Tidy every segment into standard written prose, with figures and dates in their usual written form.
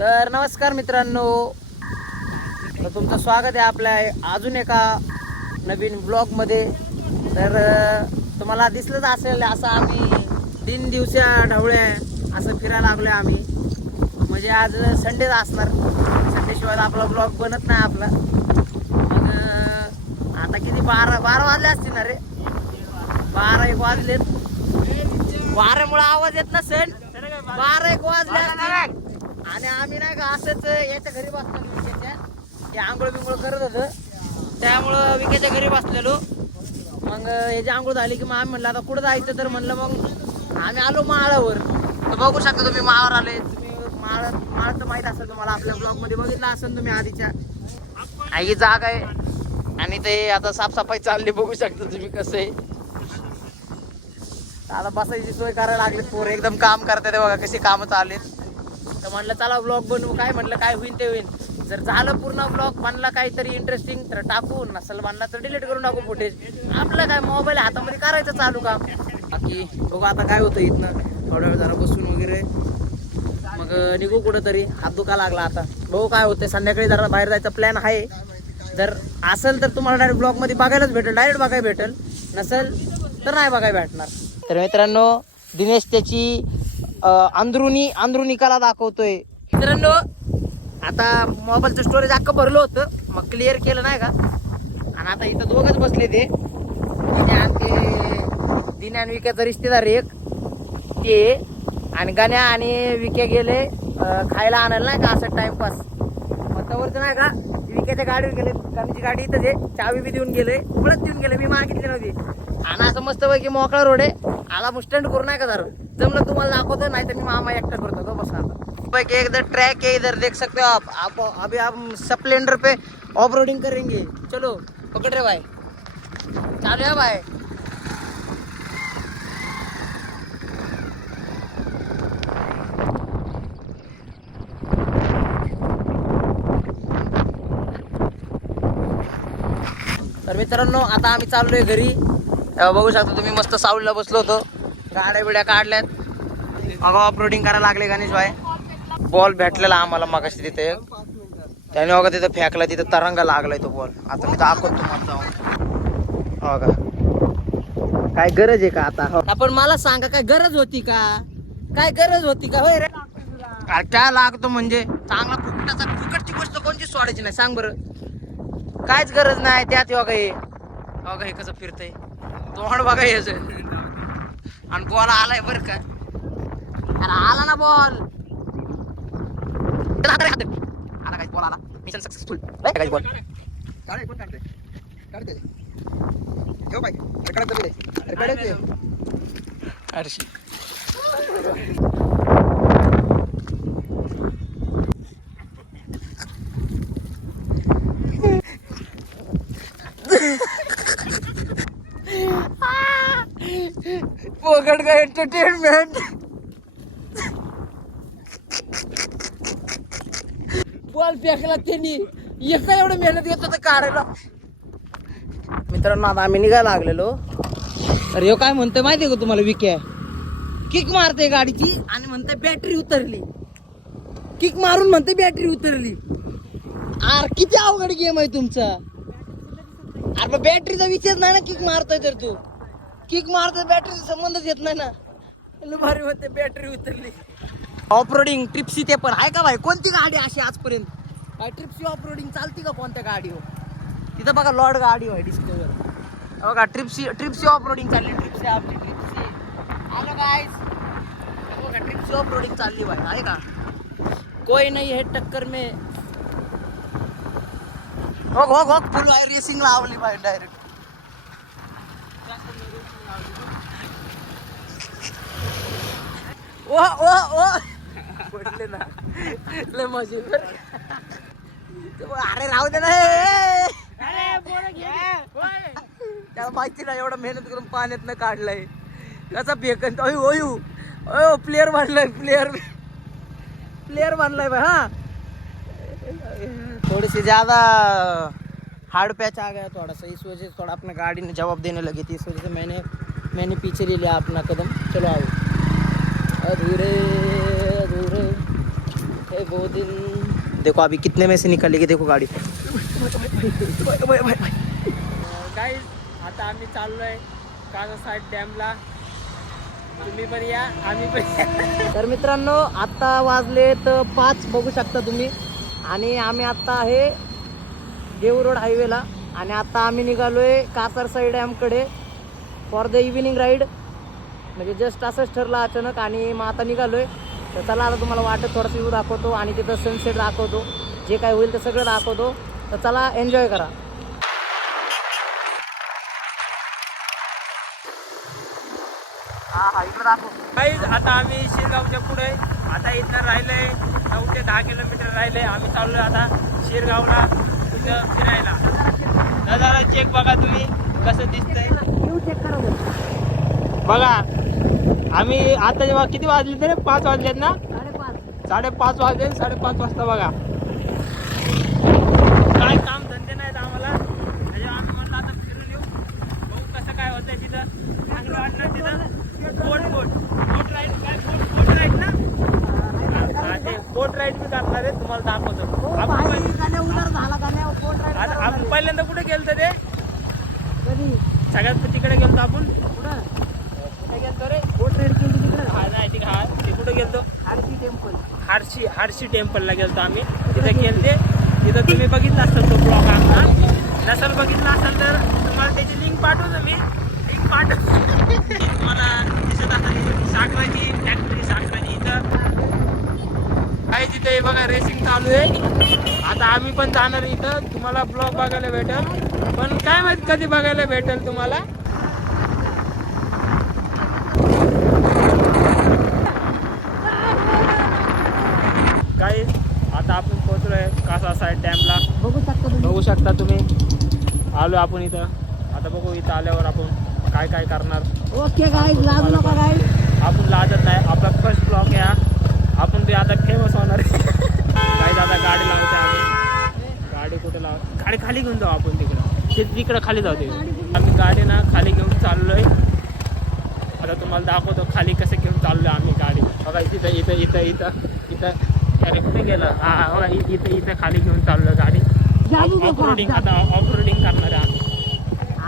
तर नमस्कार मित्रांनो, तर तुमचं स्वागत आहे आपल्या अजून एका नवीन ब्लॉगमध्ये. तर तुम्हाला दिसलंच असेल असं आम्ही 3 दिवसा ढवळ्या असं फिरायला लागलो आम्ही. म्हणजे आज संडेच असणार, संडेशिवाय आपला ब्लॉग बनत नाही आपला. मग आता किती 12 वाजले असतील ना रे, 12-1 वाजलेत. वाऱ्यामुळे आवाज येत नसेल, 12-1 वाजले असतील. आणि आम्ही नाही का असंच याच्या घरी बसलेलो, विकेच्या ते आंघोळ बिंघोळ करत होतं, त्यामुळं विकेच्या घरी बसलेलो. मग याची आंघोळ झाली की मग आम्ही म्हणलं आता कुठं जायचं, तर म्हणलं मग आम्ही आलो माळावर. तर बघू शकता तुम्ही माळावर आले. तुम्ही माळ तर माहीत असेल तुम्हाला, आपल्या ब्लॉगमध्ये बघितलं असेल तुम्ही आधीच्या. ही जागा आहे आणि ते आता साफसफाई चालली, बघू शकता तुम्ही कसं आहे. आता बसायची सोय करायला लागली, पोरं एकदम काम करतात बघा कशी कामं चाललेत. तर म्हणलं चला ब्लॉग बनवू, काय म्हणलं काय होईल ते होईल. जर झालं पूर्ण ब्लॉग बनला काहीतरी इंटरेस्टिंग तर टाकू, नसेल बनला तर डिलीट करून टाकू फुटेज. आपलं काय मोबाईल हातामध्ये करायचं चालू काम. बाकी बघू आता काय होतं इथनं, थोड्या वेळ जरा बसून वगैरे मग निघू कुठं तरी. हात दुखा लागला आता, बघू काय होतं. संध्याकाळी जरा बाहेर जायचा प्लॅन आहे. जर असेल तर तुम्हाला डायरेक्ट ब्लॉगमध्ये बघायलाच भेटेल, डायरेक्ट बघायला भेटेल. नसेल तर नाही बघायला भेटणार. तर मित्रांनो, दिनेश त्याची अंदरुनी कला दाखवतोय. मित्रांनो आता मोबाईलचं स्टोरेज अख्खं भरलं होतं, मग क्लिअर केलं नाही का. आणि आता इथं दोघंच बसले, ते दिने आणि विक्याचा रिश्तेदार एक ते, आणि गण्या आणि विक्या गेले खायला आणायला नाही का असं टाइमपास. मग तवरचं नाही का विक्याच्या गाडीवर गेले, गण्याची गाडी इथं जे चावी बी देऊन गेले, उघडच देऊन गेले, मी मागितली नव्हती. आणि असं मस्तपैकी मोकळा रोड आहे. आला मुस्टंड करू नाही का जरा, जमलं तुम्हाला दाखवतो, नाही तर मी मामा एकटा करतो तो बस. आता पैकी इधर ट्रैक है, इधर देख सकते हो आप अभी हम स्प्लेंडर पे ऑफ रोडिंग करेंगे. चलो पकड़ रे भाई, चालू है भाई. तर मित्रांनो आता आम्ही चाललोय घरी. बघू शकता तुम्ही, मस्त सावलीला बसलो होतो, गाड्या बिड्या काढल्यात, अगं ऑफरोडिंग करायला लागले गणेश भाई. बॉल भेटलेला आम्हाला मगाशी तिथे, त्याने बघा तिथं फेकला, तिथं तरंगा लागलाय तो बॉल. आता मी दाखवतो तुम्हाला जाऊन. बघा काय गरज आहे का आता, आपण मला सांगा काय गरज होती का, काय गरज होती का होय रे. काय लागतो म्हणजे चांगला फुकटची गोष्ट कोणती सोडायची नाही, सांग बरं. कायच गरज नाही त्यात. बघा हे कसं फिरतय तोंड, बघा याच. आणि बॉल आलाय बरं का, अरे आला ना बॉल, आला काय बॉल आला. Mission successful. काय बॉल काढे, कोण काढते काढते ठेव बाई, काढते अरे काढते अरे पोकट का एंटरटेनमेंट. बॉल फेकला त्यांनी, एका एवढं मेहनत घेत होतं काढायला. मित्रांनो आता आम्ही निघायला लागलेलो. अरे ह्यो काय म्हणतोय माहितीये का तुम्हाला, विक्या किक मारते गाडीची आणि म्हणते बॅटरी उतरली. किक मारून म्हणते बॅटरी उतरली. अरे किती अवघड गेम आहे तुमचा. अरे बॅटरीचा विषयच नाही ना, किक मारतोय तर तू किक मारतोय, बॅटरीचा संबंधच येत नाही ना. भारी म्हणते बॅटरी उतरली. ऑफ रोडिंग ट्रिप्सी ते पण आहे का भाई, कोणती गाडी अशी आजपर्यंत काय ट्रिप्सी ऑफ रोडिंग चालती का कोणत्या गाडीवर. तिथं बघा लॉर्ड गाडी आहे डिस्कवर, बघा ट्रिप्सी ऑफ रोडिंग चालली. ट्रिप्सी आपली ट्रिप्सी. हॅलो गाईज, बघा ट्रिप्सी ऑफ रोडिंग चालली भाई, आहे का. कोई नाही है टक्कर में. हो फुल रेसिंग लावली भाई डायरेक्ट. ओ पडले ना लय मशीन. अरे राहू दे ना, त्याला माहिती नाही एवढा मेहनत करून पाण्यात न काढलाय कसा फेकन. अयो प्लेयर बांधलाय, प्लेयर बांधलाय भाई. हाँ थोड़ी सी ज़्यादा हार्ड पैच आ गया थोड़ा सा, इस वजह से थोड़ा अपने गाड़ी ने जवाब देने लगी थी, इस वजह से मैंने पीछे ले लिया अपना कदम. चलो आओ, अधूरे अधूरे बहुत दिन देखो अभी कितने में से निकालेगी देखो गाडी. गाईज आता आम्ही चाललोय कासा साईड डॅमला. तुम्ही पण या आम्ही पण या. तर मित्रांनो आता वाजलेत 5 बघू शकता तुम्ही आणि आम्ही आता आहे देव रोड हायवेला आणि आता आम्ही निघालोय Kasarsai डॅमकडे for the evening ride. म्हणजे जस्ट असंच ठरलं अचानक आणि मग आता निघालोय. तर चला आता तुम्हाला वाटत थोडासा व्ह्यू दाखवतो आणि तिथं सनसेट दाखवतो. जे काय होईल ते सगळं दाखवतो. तर चला एन्जॉय करा. हा इकडे दाखव. गाईज आता आम्ही शिरगावच्या पुढे आता इथं राहिलंय 9 ते 10 किलोमीटर राहिले. आम्ही चाललोय आता शिरगावला तिथं फिरायला. दादा चेक बघा तुम्ही कसं दिसतंय बघा. आम्ही आता जेव्हा किती वाजले तरी 5 वाजलेत ना. 5:30 वाजले. 5:30 वाजता बघा काय काम धंदे नाहीत आम्हाला. जेव्हा आम्ही म्हणलं आता फिरून येऊ बघू कसं काय होतंय तिथं. चांगलं वाटलं तिथं. बोट राईड काय बोट राईड ना. ते बोट राईड बी करणार आहे तुम्हाला दाखवतो. आपण पहिल्यांदा कुठे गेलतो ते सगळ्यात तिकडे गेलतो आपण. कुठे गेलतो रे बोट राईड केली तिकडे. हा नाही ठीक हा ते कुठे गेलतो हारशी टेम्पलला गेलतो आम्ही. तिथे गेलते. तिथं तुम्ही बघितला असाल तो ब्लॉग आमचा. नसेल बघितला असाल तर तुम्हाला त्याची लिंक पाठवतो मी. लिंक पाठवतो तुम्हाला दिसत असेल साखराची फॅक्टरी. साखराची इथं आहे तिथे बघा रेसिंग चालू आहे. आता आम्ही पण जाणार इथं. तुम्हाला ब्लॉग बघायला भेटेल पण काय माहित कधी बघायला भेटेल तुम्हाला. काही आता आपण पोहोचलोय कासा साईड डॅमला. बघू शकता तुम्ही. आलो आपण इथं. आता बघू इथं आल्यावर आपण काय काय करणार. ओके गाईज लाजू नका गाईज. आपण लाजत नाही. आपला फर्स्ट ब्लॉग आहे. आपण ते आता फेमस होणार आहे. गाईज आता गाडी लावते आम्ही. गाडी कुठे लाव गाडी खाली घेऊन जाऊ आपण तिकडं खाली जाऊ. आम्ही गाडी ना खाली घेऊन चाललोय. आता तुम्हाला दाखवतो खाली कसं घेऊन चाललोय आम्ही गाडी. बघा इथं इथं इथं इथं इथं अरे कुठे गेलं. हा बघा इथं इथं खाली घेऊन चाललोय गाडी. ऑफरोडिंग आता ऑफरोडिंग करणार आहे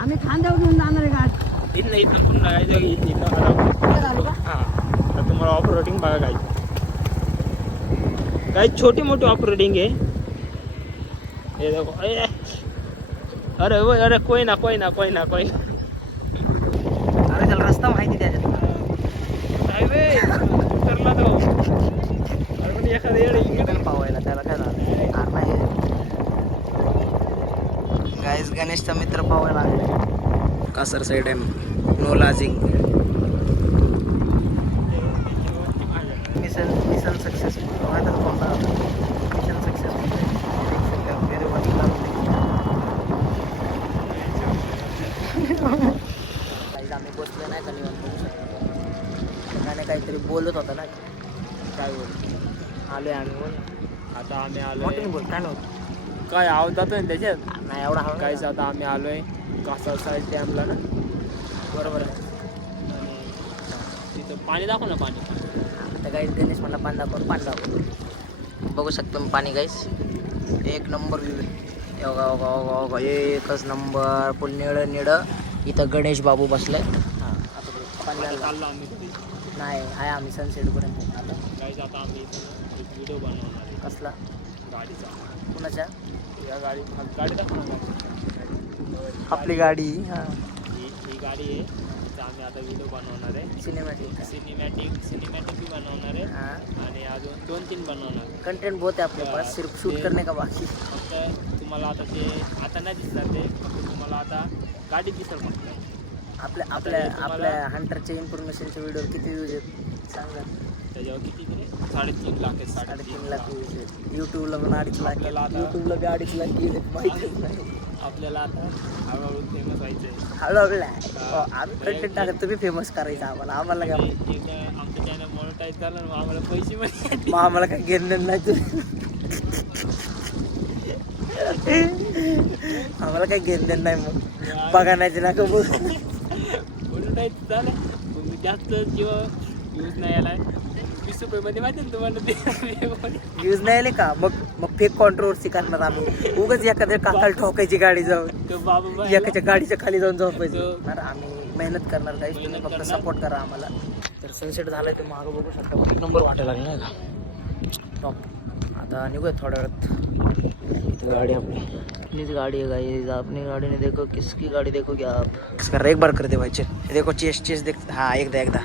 आम्ही खांद्यावर घेऊन जाणार आहे गाडी. इथं इथं लगायचं इथं हां. तर तुम्हाला ऑफरोडिंग बघा गाडी. काही छोटी मोठी ऑफरोडिंग आहे. हे देखो अरे वो अरे कोई ना. अरे त्याला रस्ता माहिती त्याच्यात. हायवे उतरला तो. अरे पण एखादं येडं इकडे पावायला त्याला काय झालं. गाईज गणेशचा मित्र पावायला आले. Kasarsai dam no lodging. Mission successful. Mission successful. आम्ही बसलो नाही का निवांत बघू शकतो. त्याने काहीतरी बोलत होता ना. काय बोल आलोय आम्ही. बोल आता आम्ही मोठ्याने आलोय. बोल काय नव्हतं. काय आवाज जातोय ना त्याच्यात. नाही एवढा हवा काहीच आता आम्ही आलोय कासा साईड डॅमला ना. बरोबर आहे. आणि तिथं पाणी दाखव ना. पाणी आता गाईस गणेश मला पाणी दाखवून पाणी दाखवतो. बघू शकतो मी पाणी गाईस. एक नंबर व्ह्यू. योगा एकच नंबर. फुल निळं. इथं गणेश बाबू बसले. हां आता पाणी चाललो आम्ही कधी नाही आहे आम्ही सनसेटपर्यंत. आता काहीच आता आम्ही इथं एक व्हिडिओ बनवणार आहे कसला गाडीचा. कुणाच्या. या गाडी दाखव ना. आपली गाडी. हां ही गाडी आहे. तिथं आम्ही आता व्हिडिओ बनवणार आहे. सिनेमॅटिक सिनेमॅटिक बनवणार आहे. हां आणि अजून 2-3 बनवणार. कंटेंट बहुत है आपके पास. सिर्फ शूट करने का बाकी. फक्त तुम्हाला आता ते आता नाही दिसणार ते. फक्त तुम्हाला आता गाडी दिसेल फक्त. आपल्या हंटरच्या इन्फॉर्मेशनचे व्हिडिओ किती व्ह्यूज आहेत सांगा. त्याच्यावर किती तरी 3.5 लाख आहेत. 3.5 लाख व्ह्यूज आहेत. यूट्यूबला पण 2.5 लाख. आपल्याला आता यूट्यूबला बी 2.5 लाख गेलेत माहितीच नाही. आपल्याला आता हळूहळू फेमस व्हायचं आहे. हळूहळू आम्ही कंटेंट टाकत तुम्ही फेमस करायचं आम्हाला काय. एकदा आमचं चॅनल मॉनिटाईज झालं ना आम्हाला पैसे पण मग आम्हाला काय घेणं नाही तुम्ही. आम्हाला काही घेणं नाही. मग बघा नाही ना का बोल. मॉनिटाईज झालं जास्त जेव्हा यूज नाही आलाय 20 रुपये मध्ये माहिती ना तुम्हाला ते यूज नाही आले का मग फेक कॉन्ट्रोवर्सी करणार आम्ही उगाच एखाद्या काकाला ठोकायची गाडी जाऊन तो बाबा एकाच्या गाडीच्या खाली जाऊन झोपायचं तो- तर आम्ही मेहनत करणार गाईस तुम्ही मेहनत फक्त करणार. सपोर्ट करा आम्हाला तर सनसेट झालाय ते मागं बघू शकता एक नंबर वाटायला लागला नाही का टॉप आता निघूया थोड्या वेळात इथं गाडी आपली अपनीच गाड़ी है गाइस अपनी गाड़ी ने देखो किसकी गाड़ी देखो क्या आप इसका एक बार कर दे भाई चल ये देखो चेस चेस देख हाँ एकदा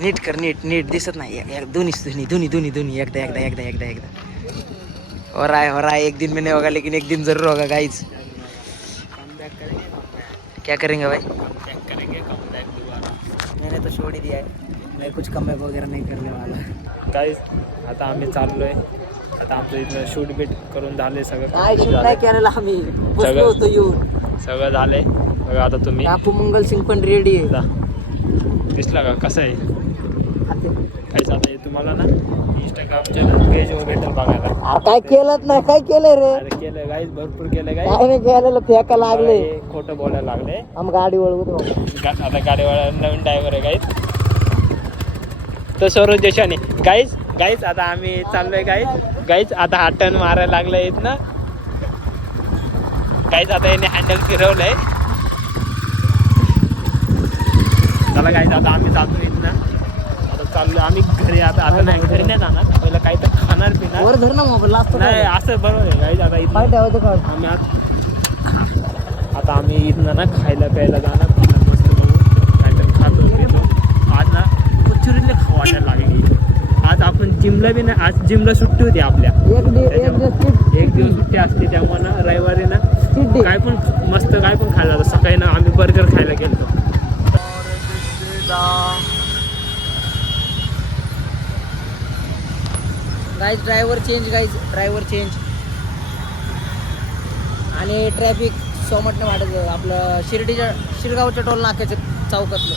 नीट कर नीट दिसत नाही दोन्ही एकदा हो रहा है एक दिन में नहीं होगा लेकिन एक दिन जरूर होगा गाइस क्या करेंगे भाई करेंगे कमबॅक दोबारा मैंने तो छोड़ ही दिया है मैं कुछ कमबॅक वगैरह नहीं करने वाला गाईज आता आम्ही चाललोय आता आमचं इथलं शूट बीट करून झाले काय सगळं शूट नाही केलेला आम्ही बसलो होतो येऊन सगळं झालंय बघा आता तुम्ही काकू मंगल सिंग पण रेडी आहे जा. दिसला का कसं आहे काहीच आता हे तुम्हाला ना इंस्टाग्रामच्या पेज वर भेटेल बघायला काय केलंच नाही काय केलंय रे अरे केलं गाईज भरपूर केलं गाईज काय नाही केलेलं फेका लागले हे खोटं बोलायला लागले आम गाडी वळवतो आता गाडीवाला नवीन ड्रायव्हर आहे गाईज तर सरोज देशाने गाईज आता आम्ही चाललोय गाईज आता हा टर्न मारायला लागलाय येत ना गाईज आता याने हँडल फिरवलंय चला गाईज आता आम्ही जातो इथनं आता चाललो आम्ही घरी आता नाही घरी नाही जाणार पहिलं काही तर खाणार पिणार वर धर ना मोबाईल असतो नाही असं बरोबर आहे गाईज आता इथं काय ठेवायचं का आम्ही आता आम्ही इथनं ना खायला प्यायला जाणार पिणार मस्त बघू काहीतरी खातो पितो आज ना कचोरीला खाऊ वाटायला लागली आज आपण जिमला बी नाही आज जिमला सुट्टी होती आपल्या एक दिवस सुट्टी असते त्यामुळे ना रविवारी ना काय पण मस्त काय पण खायला जातं सकाळी ना आम्ही बर्गर खायला गेलो गाईज ड्रायव्हर चेंज आणि ट्रॅफिक सोमटने वाटत आपलं शिरगावच्या टोल नाक्याच्या चौकातलं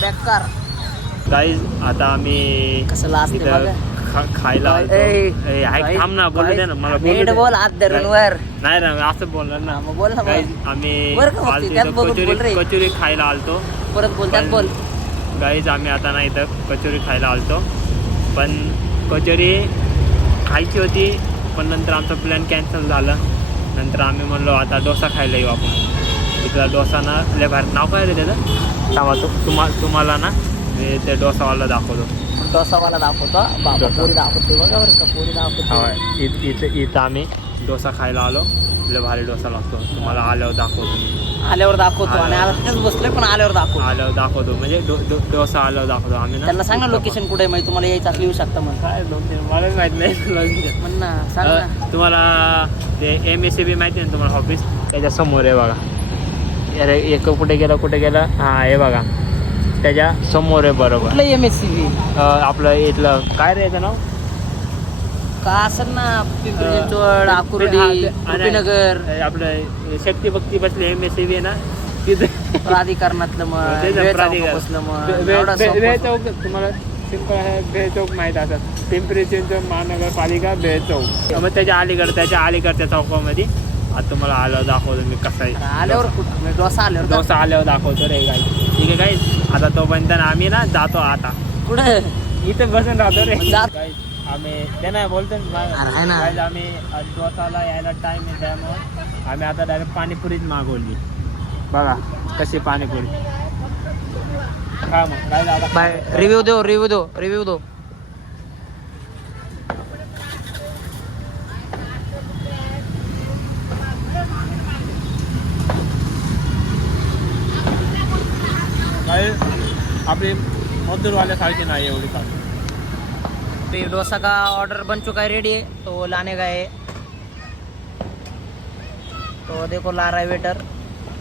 बेकार गाईज आता आम्ही कसं लास्ट इथं खायला आलतो. ए, ऐक, थांब ना बोलू दे ना मला बोलू नीट दे. बोल हात धरून वर नाही ना असं बोलणार ना मग बोल ना गाईज आम्ही बरं का मग आलतो त्यात इथं बघून बोल रे. कचोरी खायला आलतो परत बोल त्यात बोल गाईज आम्ही आता ना इथं कचोरी खायला आलतो पण कचोरी खायची होती पण नंतर आमचा प्लॅन कॅन्सल झालं नंतर आम्ही म्हणलो आता डोसा खायला येऊ आपण इथला डोसा ना लय भारी नाव काय रे त्याचं तुम्हाला ना मी ते डोसावाला दाखवतो डोसावाला दाखवतो बाबा डोसा. पोरी दाखवतो बघा बरं का पोरी दाखवतो इथं आम्ही डोसा खायला आलो लय भारी डोसा लागतो तुम्हाला आल्यावर दाखवतो आल्यावर दाखवतो आणि आता तिथेच बसलोय पण आल्यावर दाखवतो आल्यावर दाखवतो म्हणजे डोसा आल्यावर दाखवतो आम्ही ना त्यांना सांग ना लोकेशन कुठे आहे माहिती तुम्हाला यायचं असं येऊ शकता मग काय मला माहित नाही म्हण ना सांग ना तुम्हाला ते MSCB माहिती आहे ना तुम्हाला ऑफिस त्याच्या समोर आहे बघा अरे एक कुठे गेला हा हे बघा त्याच्या समोर आहे बरोबर कुठलं MSCB आपलं इथलं काय रे याचं नाव का असं ना पिंपरी चिंचवड आकुर्डी नगर आपलं शक्ती भक्ती बसले MSCB आहे ना तिथे प्राधिकरणातलं मग तेच वेळ प्राधिकार. चौकापासलं मग वे- एवढा वे- सोपं. वे चौक तुम्हाला सिंपल आहे भेळ चौक माहीत असं पिंपरी चिंचवड महानगरपालिका भेळ चौक मग त्याच्या अलीकडच्या चौकामध्ये आता तुम्हाला आल्यावर दाखवतो मी कसं आहे आल्यावर कुठं म्हणजे डोसा आल्यावर डोसा आल्यावर दाखवतो रे गाई ठीक आहे गाईज आता तोपर्यंत ना आम्ही ना जातो आता कुठं इथं बसून राहतो रे जात. Guys, आम्ही ते नाही बोलतो ना अरे आहे ना. Guys, आम्ही डोसाला यायला टाइम आहे त्यामुळे आम्ही आता डायरेक्ट पाणीपुरीच मागवली बघा कशी पाणीपुरी का मग काय आता बाय रिव्ह्यू दो काय आपली मजदूरवाल्यासारखी नाही एवढी का तो डोसा का ऑर्डर बन चुका है रेडी है तो लाने का है तो देखो ला रहा है वेटर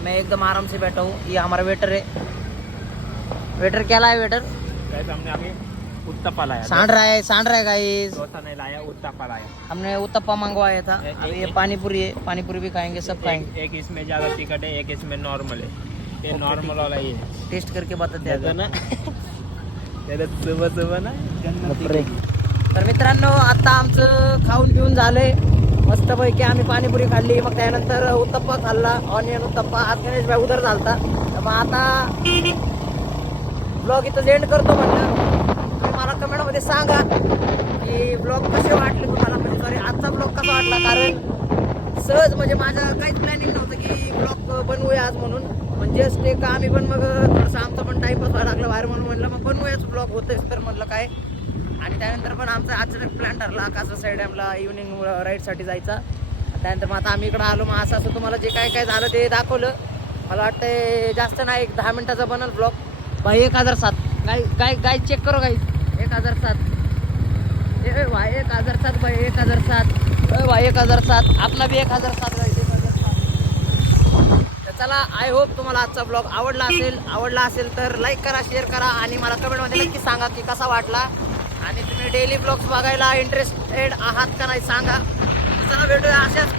मैं एकदम आराम से बैठा हूँ ये हमारा वेटर है वेटर क्या लाया वेटर काय हमने आगे उत्तप्पा लाया सांड रहा है गाइस डोसा नहीं लाया उत्तप्पा लाया हमने उत्तप्पा मंगवाया था अब ये पानीपुरी है पानीपुरी भी खाएंगे सब खाएंगे एक इसमें ज़्यादा टिकट है एक इसमें नॉर्मल है ये ओके, नॉर्मल ठीक वाला ये है टेस्ट करके बताते त्याचं हैं ना त्याचं सुबह ना बापरे. तर मित्रांनो आता आमचं खाऊन पिऊन झालंय मस्तपैकी आम्ही पाणीपुरी खाल्ली मग त्यानंतर उत्तप्पा खाल्ला ऑनियन उत्तप्पा आज गणेश भाई उधर झालता तर मग आता ब्लॉग इथं एंड करतो म्हणलं सांगा की ब्लॉग कसे वाटले तुम्हाला, म्हणजे सॉरी आजचा ब्लॉग कसा वाटला. कारण सहज म्हणजे माझं काहीच प्लॅनिंग नव्हतं की ब्लॉग बनवूया आज म्हणून. म्हणजे एक आम्ही पण मग थोडंसं आमचा पण टाईमपास व्हायला लागला बाहेर म्हणून म्हणलं मग बनवूयाच ब्लॉग होतेच तर म्हणलं काय. आणि त्यानंतर पण आमचा अचानक प्लॅन ठरला कासर साईड डॅमला इव्हनिंग राईडसाठी जायचा. त्यानंतर मग आता आम्ही इकडं आलो. मग असं तुम्हाला जे काय काय झालं ते दाखवलं. मला वाटतं जास्त नाही, एक 10 मिनिटाचा बनल ब्लॉग. भाई 1007 गाय चेक करो गाई 1007 भाई 1007 भाई 1007 भाई 1007 आपला बी 1007 गाई 1007. तर चला, आय होप तुम्हाला आजचा ब्लॉग आवडला असेल तर लाईक करा, शेअर करा आणि मला कमेंटमध्ये नक्की सांगा की कसा वाटला. आणि तुम्ही डेली ब्लॉग्स बघायला इंटरेस्टेड आहात का नाही सांगा. चला भेटूया अशाच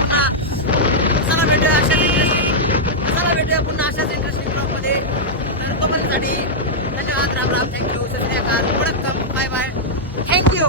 इंटरेस्टिंग ब्लॉगमध्ये. तर तोपर्यंतसाठी धन्यवाद. Ram Ram. Thank you. Sat Sri Akal. Bye bye. Thank you.